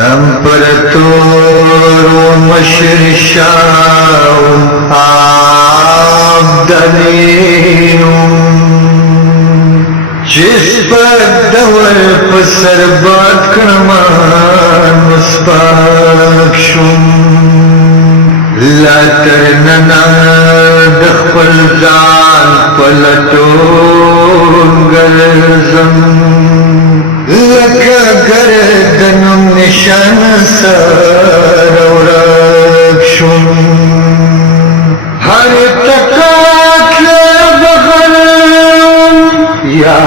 امپراتور و مشر شاہم عبدالیم جس پر دور پسر بات کرمان مسپاک شم لا ترننا دخل زان پلٹون گرزم لکا گردنم نشان سر ورک شم ہر تکات بغلم یا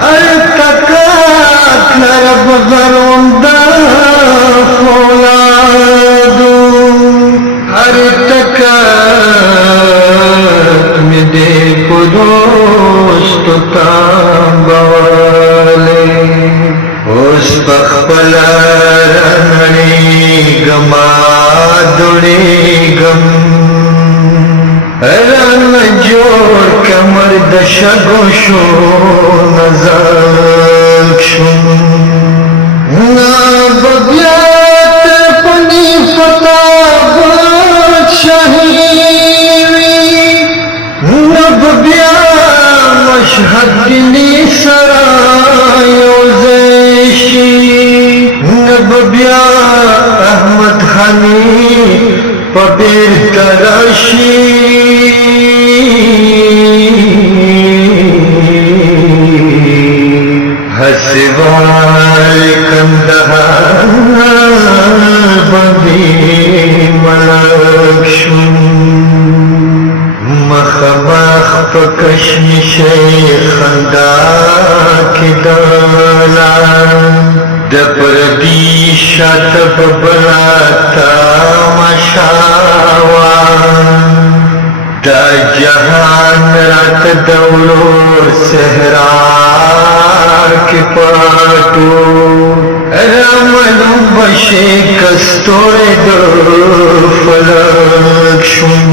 ہر تکات بغلم دا فولادم ہر تکات میں دے پدوست تامبالے اس پخپلا رنگی گما دڑی گم رن جوڑ کمر دشگو شو نزاک شم نا بگیات پنی فتح بادشاہی نب بیا مشہد دلی سرائیو زیشی نب بیا احمد خانی پبیر تراشی حسوال کندہار بندی ملک شم مخمخ پکشمش خندا کی دالا دپردی شاتب براتا مشاوان دا جہان رات دولو سہرا کی پاتو رمنو بشی کستوری دو فلک شم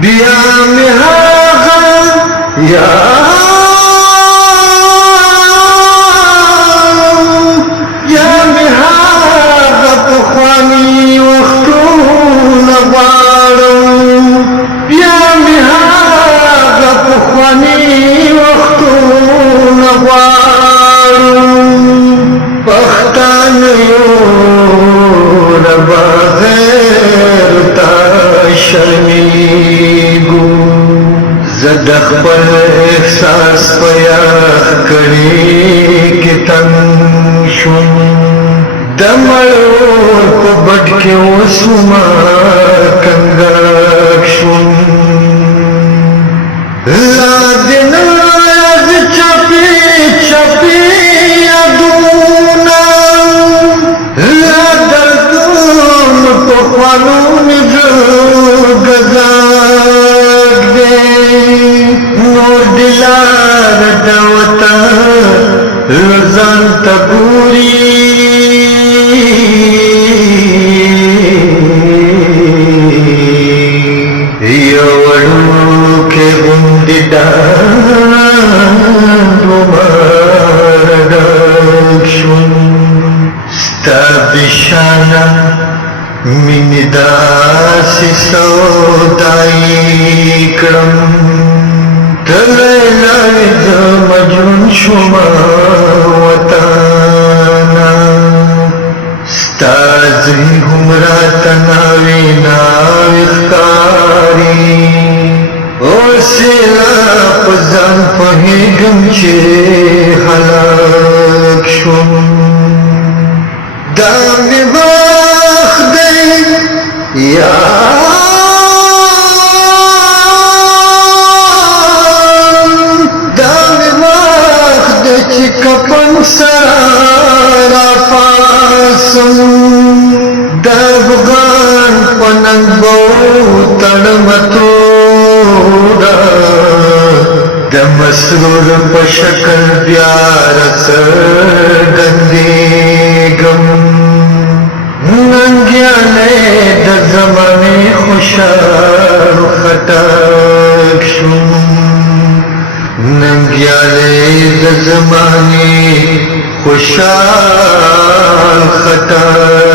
بیا میں آغا یا میں آغا پخوانی وقتو نبارو یا میں آغا پخوانی وقتو نبارو پختانیو نباغیر تا شرمیگو زدخ پر احساس پیاخ کری کی تنگ شم دمڑور کو بڑھ کے وسما کنگاک شم لادنا از چپی چپی ادونا لادردون پخوانون جو گزاک دے نور دلار دوتا لزان تبوری یوڑو کے بندی داندو مارداک شن ستا بشانا من داسی سودائی کرم تلیلائی دا مجنون شما وطانا ستازی گمرات ناوی ناوی خکاری اوسیلا پزان پہیگم چے حلاک شم دامی باخ دی یا کپن سارا پاسم دافغان پننگ بو تنمتوڑا دمسرور پشکل بیارس گندیگم ننگیانے در زمانے خوشار خطاک شم ننگیالے د زمانے خوشال خطر